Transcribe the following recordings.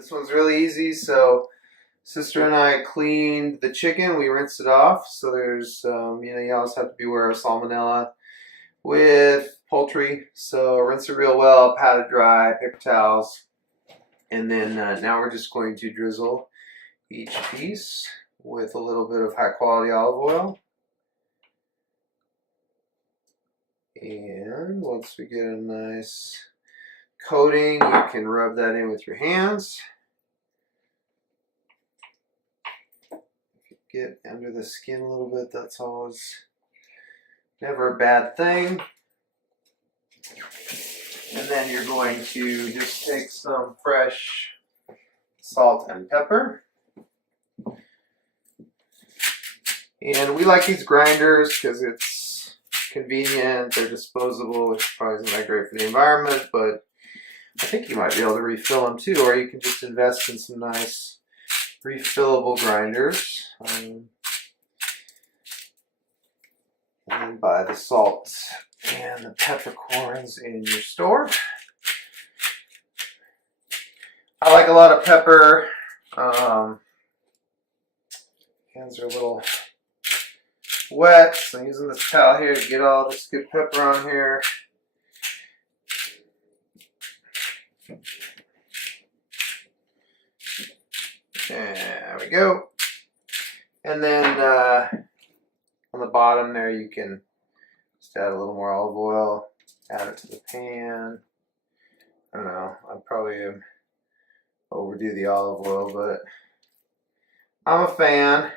This one's really easy. So sister and I cleaned the chicken. We rinsed it off. So there's, you always have to be aware of salmonella with poultry. So rinse it real well, pat it dry, paper towels. And then now we're just going to drizzle each piece with a little bit of high quality olive oil. And once we get a nice coating, you can rub that in with your hands. If you get under the skin a little bit, that's always never a bad thing. And then you're going to just take some fresh salt and pepper. And we like these grinders because it's convenient, they're disposable, which probably isn't that great for the environment, but I think you might be able to refill them too, or you can just invest in some nice refillable grinders. And buy the salt and the peppercorns in your store. I like a lot of pepper. Hands are a little wet, so I'm using this towel here to get all this good pepper on here. There we go. And then on the bottom there you can just add a little more olive oil, add it to the pan. I don't know, I probably overdo the olive oil, but I'm a fan. Make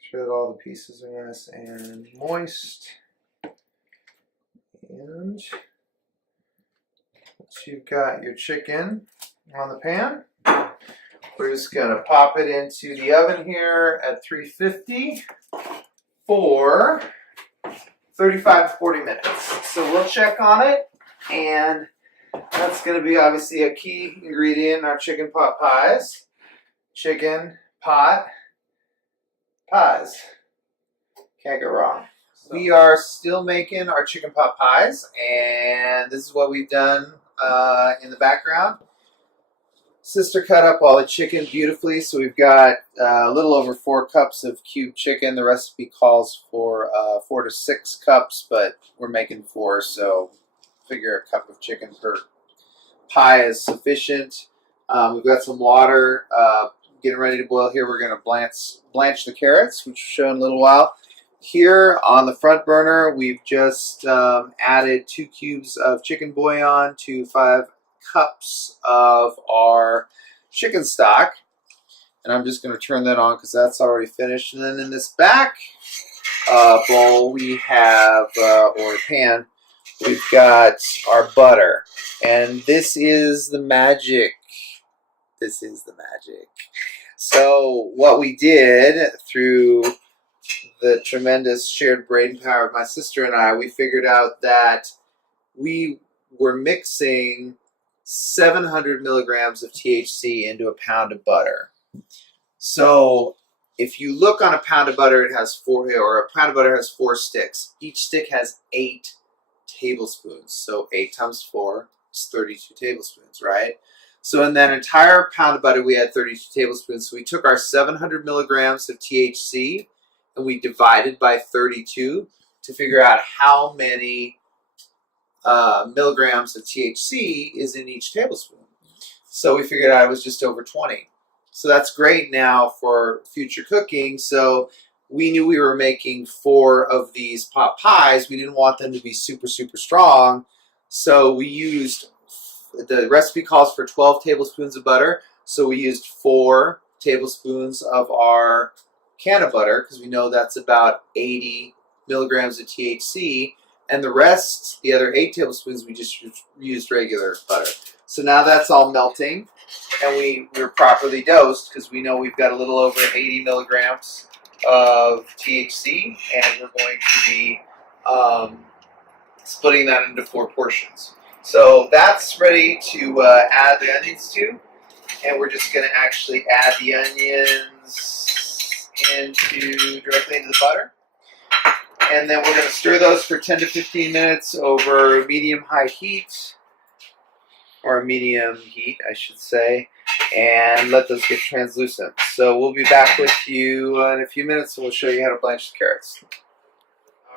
sure that all the pieces are nice and moist. And once you've got your chicken on the pan, we're just going to pop it into the oven here at 350 for 35 to 40 minutes. So we'll check on it, and that's going to be obviously a key ingredient in our chicken pot pies. Chicken pot pies. Can't go wrong. We are still making our chicken pot pies, and this is what we've done in the background. Sister cut up all the chicken beautifully, so we've got a little over 4 cups of cubed chicken. The recipe calls for 4 to 6 cups, but we're making 4, so figure a cup of chicken per pie is sufficient. We've got some water getting ready to boil here. We're going to blanch the carrots, which we'll show in a little while. Here on the front burner, we've just added 2 cubes of chicken bouillon to 5 cups of our chicken stock, and I'm just going to turn that on because that's already finished. And then in this back bowl we have, or pan, we've got our butter, and this is the magic. This is the magic. So what we did through the tremendous shared brain power of my sister and I, we figured out that we were mixing 700 milligrams of THC into a pound of butter. So if you look on a pound of butter, it has 4, or a pound of butter has 4 sticks. Each stick has 8 tablespoons. So 8 times 4 is 32 tablespoons, right? So in that entire pound of butter, we had 32 tablespoons. So we took our 700 milligrams of THC and we divided by 32 to figure out how many milligrams of THC is in each tablespoon. So we figured out it was just over 20. So that's great now for future cooking. So we knew we were making 4 of these pot pies. We didn't want them to be super, super strong. So we used, the recipe calls for 12 tablespoons of butter. So we used 4 tablespoons of our can of butter because we know that's about 80 milligrams of THC. And the rest, the other 8 tablespoons, we just used regular butter. So now that's all melting, and we're properly dosed because we know we've got a little over 80 milligrams of THC, and we're going to be splitting that into 4 portions. So that's ready to add the onions to, and we're just going to actually add the onions directly into the butter. And then we're going to stir those for 10 to 15 minutes over medium-high heat. or medium heat, I should say, and let those get translucent. So we'll be back with you in a few minutes and we'll show you how to blanch the carrots.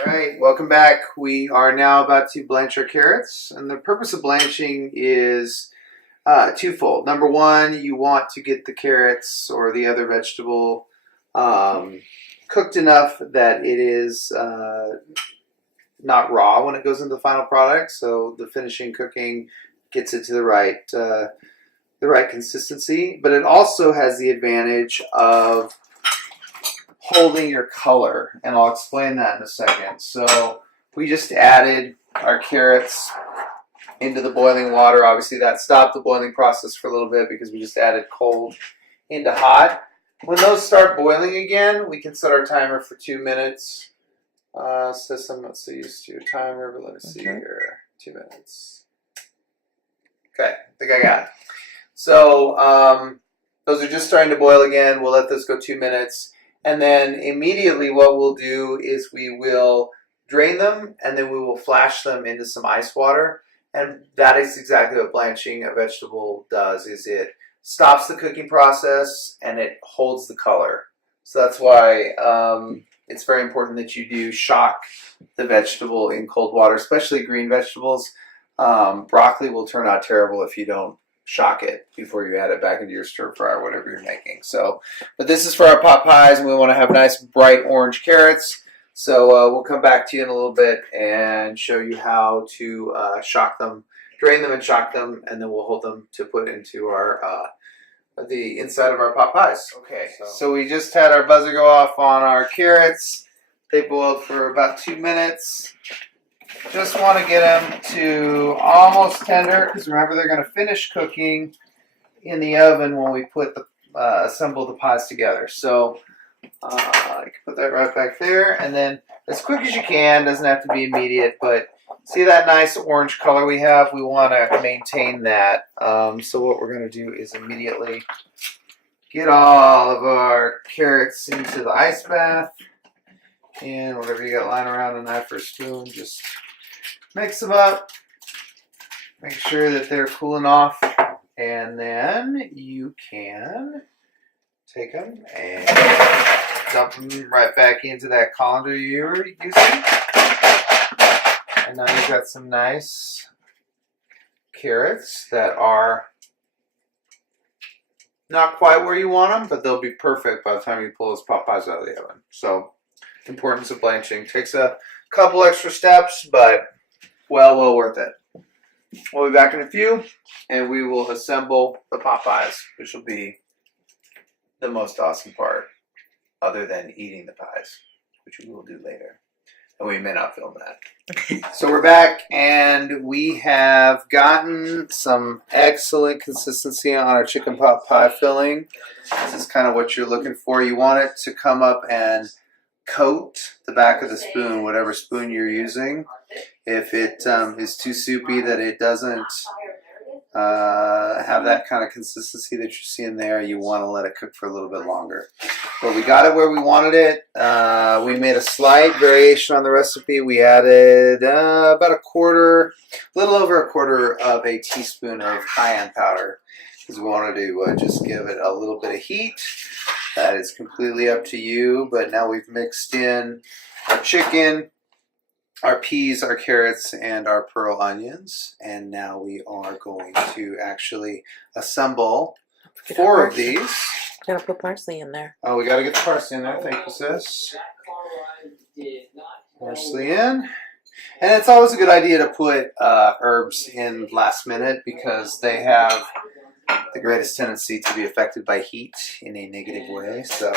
All right, welcome back. We are now about to blanch our carrots, and the purpose of blanching is twofold. Number one, you want to get the carrots or the other vegetable cooked enough that it is not raw when it goes into the final product, so the finishing cooking gets it to the right consistency. But it also has the advantage of holding your color, and I'll explain that in a second. So we just added our carrots into the boiling water. Obviously that stopped the boiling process for a little bit because we just added cold into hot. When those start boiling again, we can set our timer for 2 minutes. System, let's see, used to your timer, but let me see here. 2 minutes. Okay, I think I got it. So those are just starting to boil again. We'll let those go 2 minutes. And then immediately what we'll do is we will drain them and then we will flash them into some ice water. And that is exactly what blanching a vegetable does, is it stops the cooking process and it holds the color. So that's why it's very important that you do shock the vegetable in cold water, especially green vegetables. Broccoli will turn out terrible if you don't shock it before you add it back into your stir fry or whatever you're making. So, but this is for our pot pies, and we want to have nice bright orange carrots. So we'll come back to you in a little bit and show you how to shock them, drain them and shock them, and then we'll hold them to put into our the inside of our pot pies. Okay, so we just had our buzzer go off on our carrots. They boiled for about 2 minutes. Just want to get them to almost tender, because remember they're going to finish cooking in the oven when we put the assemble the pies together. So I can put that right back there, and then as quick as you can, doesn't have to be immediate, but see that nice orange color we have? We want to maintain that. So what we're going to do is immediately get all of our carrots into the ice bath, and whatever you got lying around, a knife or a spoon, just mix them up, make sure that they're cooling off, and then you can take them and dump them right back into that colander you were using. And now you've got some nice carrots that are not quite where you want them, but they'll be perfect by the time you pull those pot pies out of the oven. So, importance of blanching. Takes a couple extra steps, but well worth it. We'll be back in a few, and we will assemble the pot pies, which will be the most awesome part, other than eating the pies, which we will do later. And we may not film that. So we're back, and we have gotten some excellent consistency on our chicken pot pie filling. This is kind of what you're looking for. You want it to come up and coat the back of the spoon, whatever spoon you're using. If it is too soupy that it doesn't have that kind of consistency that you're seeing there, you want to let it cook for a little bit longer. But we got it where we wanted it. We made a slight variation on the recipe. We added about a little over a quarter of a teaspoon of cayenne powder, because we wanted to just give it a little bit of heat. That is completely up to you, but now we've mixed in our chicken, our peas, our carrots, and our pearl onions, and now we are going to actually assemble 4 of these. Gotta put parsley in there. Oh, we gotta get the parsley in there. Thank you, sis. Parsley in. And it's always a good idea to put herbs in last minute, because they have the greatest tendency to be affected by heat in a negative way. So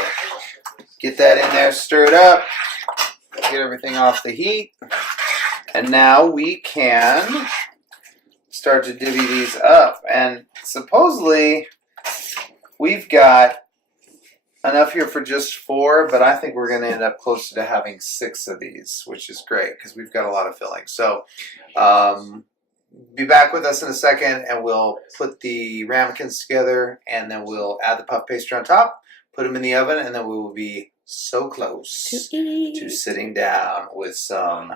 get that in there, stir it up, get everything off the heat, and now we can start to divvy these up. And supposedly we've got enough here for just 4, but I think we're going to end up closer to having 6 of these, which is great because we've got a lot of filling. So be back with us in a second, and we'll put the ramekins together, and then we'll add the puff pastry on top, put them in the oven, and then we will be so close to sitting down with some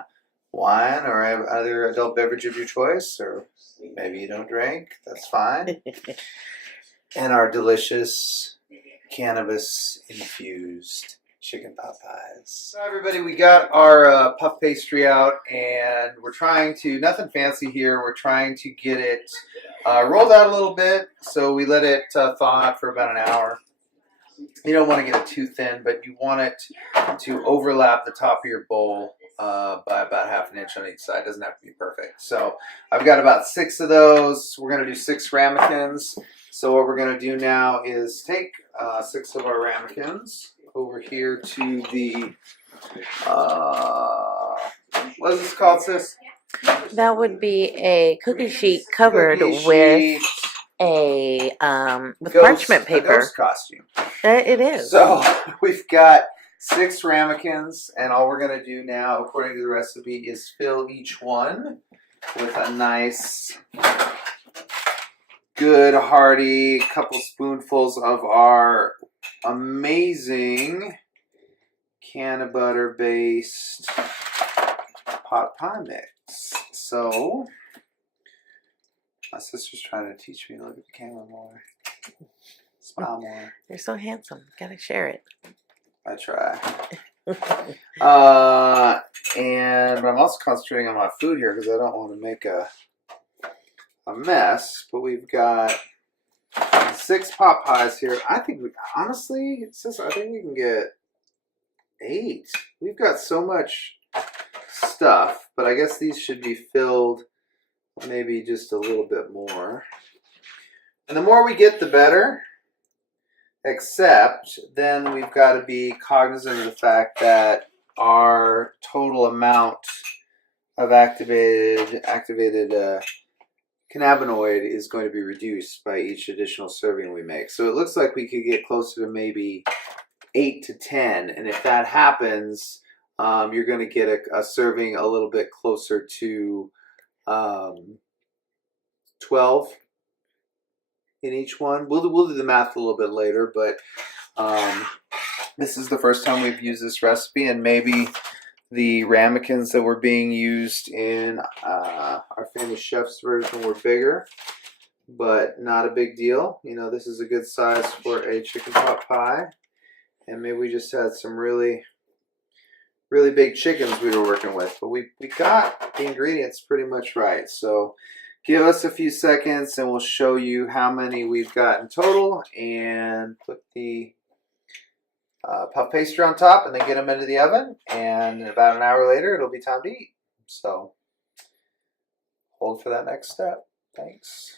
wine or other adult beverage of your choice, or maybe you don't drink, that's fine. And our delicious cannabis-infused chicken pot pies. So everybody, we got our puff pastry out, and we're trying to, nothing fancy here, we're trying to get it rolled out a little bit. So we let it thaw out for about an hour. You don't want to get it too thin, but you want it to overlap the top of your bowl by about half an inch on each side. It doesn't have to be perfect. So I've got about 6 of those. We're going to do 6 ramekins. So what we're going to do now is take 6 of our ramekins over here to the, what is this called, sis? That would be a cookie sheet covered Cookie with sheet. with Ghost, parchment a paper. ghost costume. It is. So we've got 6 ramekins, and all we're going to do now, according to the recipe, is fill each one with a nice, good, hearty couple spoonfuls of our amazing can of butter based pot pie mix. So my sister's trying to teach me to look at the camera more, smile more. You're so handsome. Gotta share it. I try. And I'm also concentrating on my food here because I don't want to make a mess. But we've got 6 pot pies here. I think we, honestly, I think we can get 8. We've got so much stuff, but I guess these should be filled maybe just a little bit more. And the more we get, the better. Except then we've got to be cognizant of the fact that our total amount of activated cannabinoid is going to be reduced by each additional serving we make. So it looks like we could get closer to maybe 8 to 10, and if that happens, you're going to get a serving a little bit closer to 12 in each one. We'll do the math a little bit later, but this is the first time we've used this recipe, and maybe the ramekins that were being used in our famous chef's version were bigger, but not a big deal. You know, this is a good size for a chicken pot pie, and maybe we just had some really big chickens we were working with, but we got the ingredients pretty much right. So give us a few seconds and we'll show you how many we've got in total, and put the puff pastry on top and then get them into the oven, and about an hour later it'll be time to eat. So hold for that next step. Thanks.